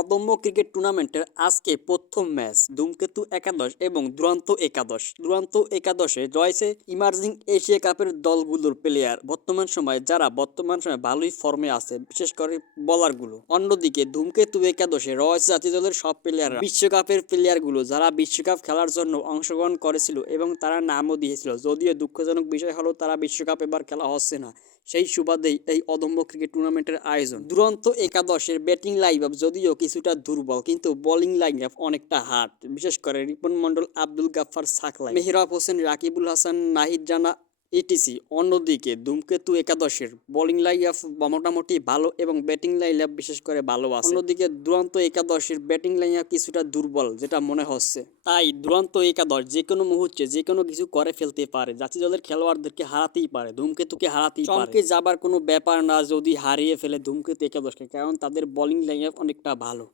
অদম্য ক্রিকেট টুর্নামেন্টের আজকে প্রথম ম্যাচ ধূমকেতু একাদশ এবং দুরন্ত একাদশ। দুরন্ত একাদশে রয়েছে ইমার্জিং এশিয়া কাপের দলগুলোর প্লেয়ার বর্তমান সময়ে ভালোই ফর্মে আছে, বিশেষ করে বোলারগুলো। অন্যদিকে ধূমকেতু একাদশে রয়েছে জাতীয় দলের সব প্লেয়ার, বিশ্বকাপের প্লেয়ারগুলো যারা বিশ্বকাপ খেলার জন্য অংশগ্রহণ করেছিল এবং তারা নামও দিয়েছিল। যদিও দুঃখজনক বিষয় হলো তারা বিশ্বকাপ এবার খেলা হচ্ছে না, সেই সুবাদেই এই অদম্য ক্রিকেট টুর্নামেন্টের আয়োজন। দুরন্ত একাদশের ব্যাটিং লাইন আপ যদিও কিছুটা দুর্বল, কিন্তু বোলিং লাইন আপ অনেকটা হার্ড, বিশেষ করে রিপন মন্ডল, আব্দুল গাফফার সাকলাই, মেহরাব হোসেন, রাকিবুল হাসান, নাহিদ রানা ইটিসি। অন্যদিকে ধূমকেতু একাদশের বোলিং লাইন আপ মোটামুটি ভালো এবং ব্যাটিং লাইন আপ বিশেষ করে ভালো আছে। অন্যদিকে দুরন্ত একাদশের ব্যাটিং লাইন আপ কিছুটা দুর্বল যেটা মনে হচ্ছে। তাই দুরন্ত একাদশ যে কোনো মুহূর্তে যে কোনো কিছু করে ফেলতে পারে, জাতীয় দলের খেলোয়াড়দেরকে হারাতেই পারে, ধূমকেতুকে হারাতেই পারে। চমকে যাবার কোনো ব্যাপার না যদি হারিয়ে ফেলে ধূমকেতু একাদশকে, কারণ তাদের বোলিং লাইন আপ অনেকটা ভালো।